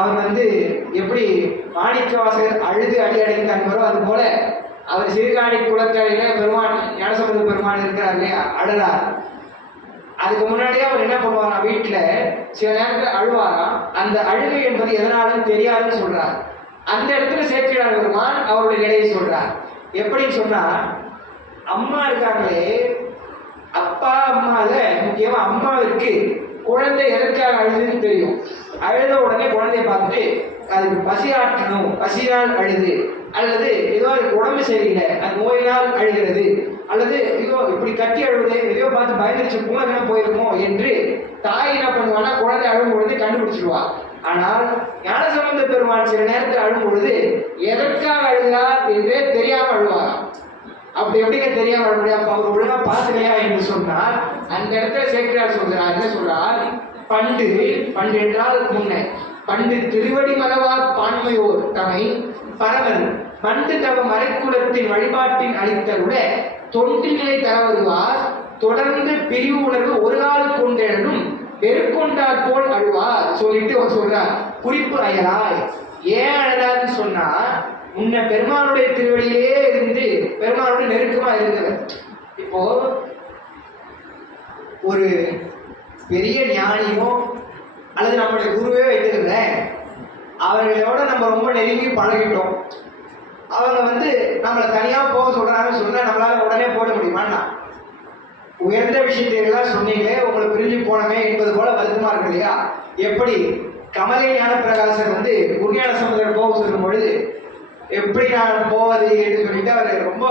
அவர் வந்து எப்படி மாணிக்கவாசகர் அழுது அடி அடைந்தாங்களோ அது போல அவர் சிறுகாணி குளக்கரையில பெருமான் ஞானசம்பந்த பெருமான் இருக்கிறார் இல்லையா, அழலார். அதுக்கு முன்னாடியே அவர் என்ன பண்ணுவாராம், வீட்டுல சில நேரத்தில் அழுவாராம். அந்த அழுகை என்பது எதனாலும் தெரியாதுன்னு சொல்றார். அந்த இடத்துல சேக்கிழார் பெருமான் அவருடைய நிலையை சொல்றார். எப்படின்னு சொன்னா, அம்மா இருக்காங்களே, அப்பா அம்மால முக்கியமா அம்மாவிற்கு குழந்தை எதற்காக அழுதுன்னு தெரியும். அழுத உடனே குழந்தைய பார்த்துட்டு அதுக்கு பசி ஆற்றணும், பசியால் அழுது, அல்லது ஏதோ அதுக்கு உடம்பு சரியில்லை, அது நோயினால் அழுகிறது, அல்லது ஐயோ இப்படி கட்டி அழுகுது, எதையோ பார்த்து பயந்துருச்சு, பூனை போயிருமோ என்று தாய் என்ன பண்ணுவான்னா குழந்தை அழும் பொழுது கண்டுபிடிச்சிடுவா. ஆனால் ஞானசம்பந்த பெருமான் சில நேரத்தில் அழும் பொழுது எதற்காக அழுகிறார் என்றே தெரியாம அழுவாராம். அப்படி எப்படிங்க தெரியாம அழ முடியாது, அவர் ஒழுங்கா பார்த்துலையா என்று சொன்னால் அந்த இடத்துல சேக்கிழார் சொல்கிறார். என்ன சொல்றார், பண்டு பண்டு என்றால் முன்ன, பண்டு திருவடி மலவார் பான்மையோர் தமை பரவல் பண்டு தவ மறைக்குலத்தின் வழிபாட்டின் அளித்தருட தொண்டினை தர வருவார், தொடர்ந்து பிரிவு உணர்வு ஒரு கால் கொண்டெழும் வெறுக்கொண்டார் போல் அழுவார் சொல்லிட்டு அவர் சொல்றார். குறிப்பு அயலாய், ஏன் அழகான்னு சொன்னா, முன்ன பெருமானுடைய திருவடியிலே இருந்து பெருமானோட நெருக்கமா இருந்தவர். இப்போ ஒரு பெரிய ஞானியோ அல்லது நம்மளுடைய குருவே வைத்திருந்த அவர்களோட நம்ம ரொம்ப நெருங்கி பழகிட்டோம். அவங்க வந்து நம்மளை தனியா போக சொல்றாங்கன்னு சொன்னா நம்மளால உடனே போட முடியுமாண்ணா? உயர்ந்த விஷயத்தையெல்லாம் சொன்னீங்களே, உங்களை பிரிஞ்சு போனமே என்பது போல வருத்தமா இருக்கு இல்லையா? எப்படி கமலை ஞான பிரகாசர் வந்து குருஞான சம்பந்தர் போக சொல்லும் பொழுது எப்படி நான் போவது என்று சொல்லிட்டு அவர் ரொம்ப